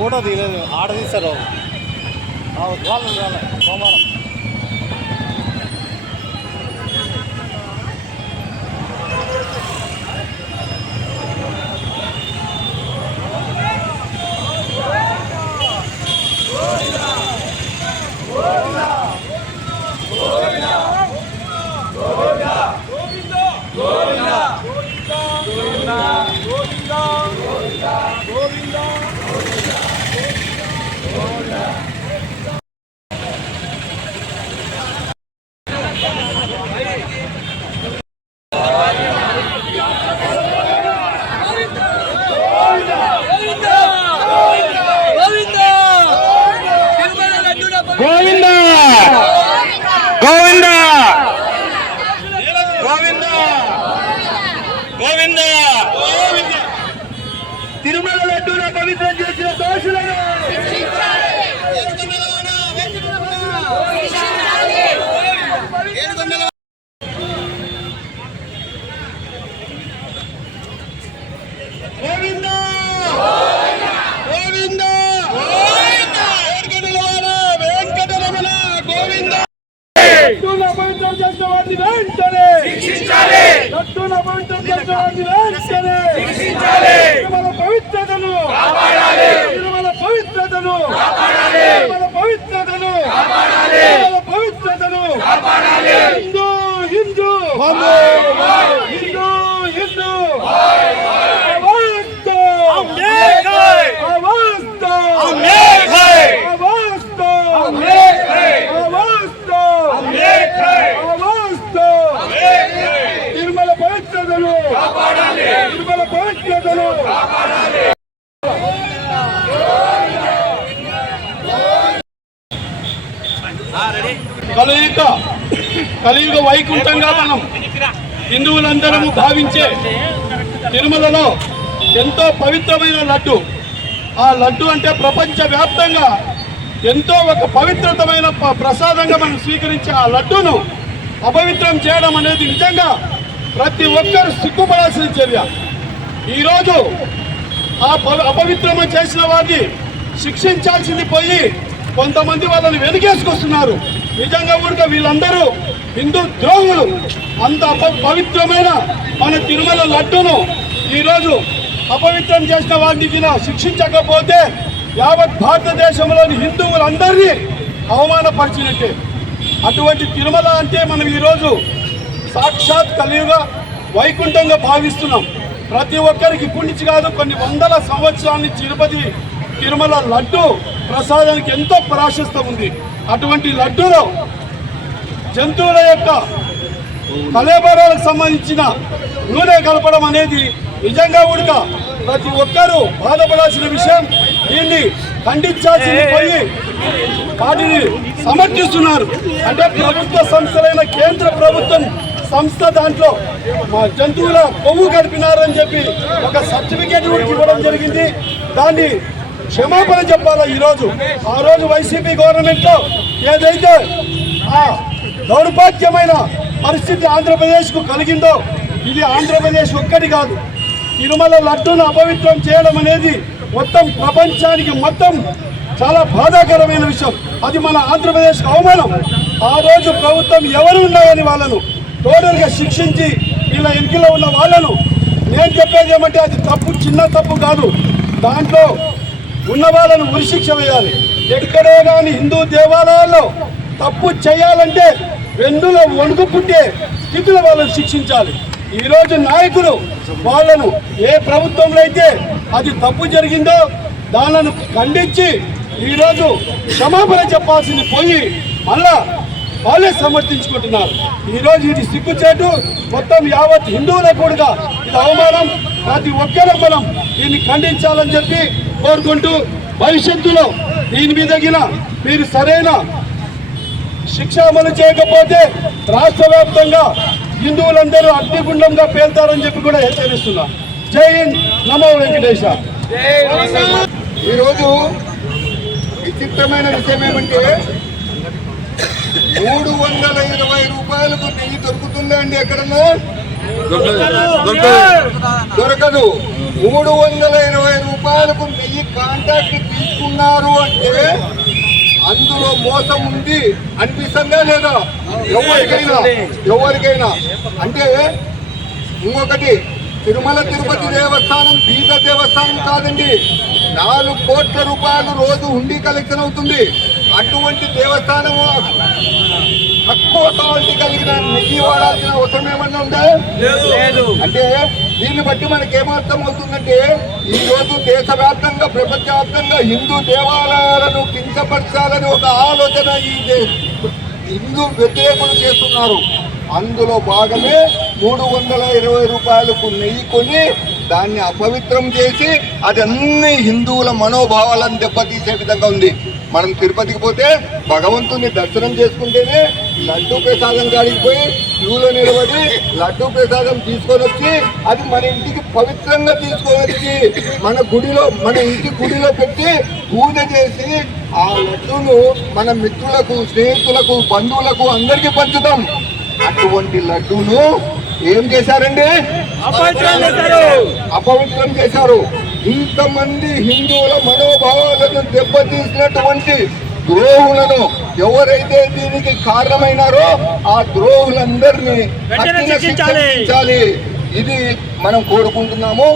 Photo తీయలేదు. ఆడ తీస్తారు వాళ్ళు సోమవారం. పవిత్రం చేసిన వారిని వెంటనే లడ్డూల పవిత్రం చేసిన వారిని వెంటనే తిరుమల పవిత్రతను! తిరుమల పవిత్రతను! తిరుమల పవిత్రతను! తిరుమల పవిత్రతను! హిందూ హిందూ! హిందూ పవిత్రతను తిరుమల పవిత్రతను కలియుగ కలియుగ వైకుంఠంగా మనం హిందువులందరము భావించే తిరుమలలో ఎంతో పవిత్రమైన లడ్డు. ఆ లడ్డు అంటే ప్రపంచ వ్యాప్తంగా ఎంతో ఒక పవిత్రతమైన ప్రసాదంగా మనం స్వీకరించే ఆ లడ్డును అపవిత్రం చేయడం అనేది నిజంగా ప్రతి ఒక్కరు సిగ్గుపడాల్సిన చర్య. ఈరోజు ఆ అపవిత్రమ చేసిన వారిని శిక్షించాల్సింది పోయి కొంతమంది వాళ్ళని వెనుకేసుకొస్తున్నారు. నిజంగా ఊరిక వీళ్ళందరూ హిందూ ద్రోహులు. అంత అప- పవిత్రమైన మన తిరుమల లడ్డును ఈరోజు అపవిత్రం చేసిన వారిని శిక్షించకపోతే యావత్ భారతదేశంలోని హిందువులందరినీ అవమానపరిచినట్టే. అటువంటి తిరుమల అంటే మనం ఈరోజు సాక్షాత్ కలియుగ వైకుంఠంగా భావిస్తున్నాం. ప్రతి ఒక్కరికి ఇప్పటి నుంచి కాదు కొన్ని వందల సంవత్సరాల నుంచి తిరుపతి తిరుమల లడ్డు ప్రసాదానికి ఎంతో ప్రాశస్తం ఉంది. అటువంటి లడ్డూలో జంతువుల యొక్క కలేబరాలకు సంబంధించిన నూనె కలపడం అనేది నిజంగా ఉడక. ప్రతి ఒక్కరూ బాధపడాల్సిన విషయం దీన్ని ఖండించాల్సింది పోయి వాటిని సమర్థిస్తున్నారు. అంటే ప్రభుత్వ సంస్థలైన కేంద్ర ప్రభుత్వం సంస్థ దాంట్లో మా జంతువుల కొవ్వు గడిపినారని చెప్పి ఒక సర్టిఫికేట్ కూడా ఇవ్వడం జరిగింది. దాన్ని క్షమాపణ చెప్పాలా ఈరోజు? ఆ రోజు వైసీపీ గవర్నమెంట్లో ఏదైతే ఆ దౌర్భాగ్యమైన పరిస్థితి ఆంధ్రప్రదేశ్కు కలిగిందో ఇది ఆంధ్రప్రదేశ్ ఒక్కటి కాదు. తిరుమల లడ్డూను అపవిత్రం చేయడం అనేది మొత్తం ప్రపంచానికి మొత్తం చాలా బాధాకరమైన విషయం. అది మన ఆంధ్రప్రదేశ్ అవమానం. ఆ రోజు ప్రభుత్వం ఎవరు ఉన్నాయని వాళ్ళను టోటల్గా శిక్షించి ఇలా ఇంటిలో ఉన్న వాళ్ళను నేను చెప్పేది ఏమంటే అది తప్పు చిన్న తప్పు కాదు. దాంట్లో ఉన్న వాళ్ళను ఉరిశిక్ష వేయాలి. ఎక్కడే కానీ హిందూ దేవాలయాల్లో తప్పు చేయాలంటే వెన్నులో వణుకు పుట్టే స్థితిలో వాళ్ళను శిక్షించాలి. ఈరోజు నాయకులు వాళ్ళను ఏ ప్రభుత్వంలో అయితే అది తప్పు జరిగిందో దానిని ఖండించి ఈరోజు క్షమాపణ చెప్పాల్సింది పోయి మళ్ళా వాళ్ళే సమర్థించుకుంటున్నారు. ఈరోజు ఇది సిగ్గుచేటు మొత్తం యావత్ హిందువులకు కూడా ఇది అవమానం. ప్రతి ఒక్కరూ మనం దీన్ని ఖండించాలని చెప్పి కోరుకుంటూ భవిష్యత్తులో దీని మీద మీరు సరైన శిక్ష అమలు చేయకపోతే రాష్ట్ర వ్యాప్తంగా హిందువులందరూ అగ్నిగుండంగా పేల్తారని చెప్పి కూడా హెచ్చరిస్తున్నా. జై హింద్ నమో వెంకటేశ. ఈరోజు విచిత్రమైన విషయం ఏమంటే మూడు వందల ఇరవై రూపాయలకు నెయ్యి దొరుకుతుందా అండి ఎక్కడన్నా? దొరకదు. మూడు వందల ఇరవై రూపాయలకు నెయ్యి కాంట్రాక్ట్ తీసుకున్నారు అంటే అందులో మోసం ఉంది అనిపిస్తుందా లేదా? ఎవరికైనా ఎవరికైనా. అంటే ఇంకొకటి తిరుమల తిరుపతి దేవస్థానం బీద దేవస్థానం కాదండి. నాలుగు కోట్ల రూపాయలు రోజు హుండీ కలెక్షన్ అవుతుంది. అటువంటి దేవస్థానము తక్కువ క్వాలిటీ కలిగిన నెయ్యి వాడాల్సిన అవసరం ఏమన్నా ఉందా? లేదు. అంటే దీన్ని బట్టి మనకి ఏమర్థం అవుతుందంటే ఈ రోజు దేశవ్యాప్తంగా ప్రపంచవ్యాప్తంగా హిందూ దేవాలయాలను కించపరచాలని ఒక ఆలోచన ఈ హిందూ వ్యతిరేకులు చేస్తున్నారు. అందులో భాగమే మూడు వందల ఇరవై రూపాయలకు నెయ్యి కొని దాన్ని అపవిత్రం చేసి అది అన్ని హిందువుల మనోభావాలను దెబ్బతీసే విధంగా ఉంది. మనం తిరుపతికి పోతే భగవంతుని దర్శనం చేసుకుంటేనే లడ్డూ ప్రసాదం కాడికి పోయి క్యూలో నిలబడి లడ్డూ ప్రసాదం తీసుకొని వచ్చి అది మన ఇంటికి పవిత్రంగా తీసుకొని వచ్చి మన గుడిలో మన ఇంటి గుడిలో పెట్టి పూజ చేసి ఆ లడ్డూను మన మిత్రులకు స్నేహితులకు బంధువులకు అందరికీ పంచుతాం. అటువంటి లడ్డూను ఏం చేశారండి? అపవిత్రం చేశారు. ఇంతమంది హిందువుల మనోభావాలను దెబ్బతీసినటువంటి ద్రోహులను ఎవరైతే దీనికి కారణమైనారో ఆ ద్రోహులందరినీ. ఇది మనం కోరుకుంటున్నాము.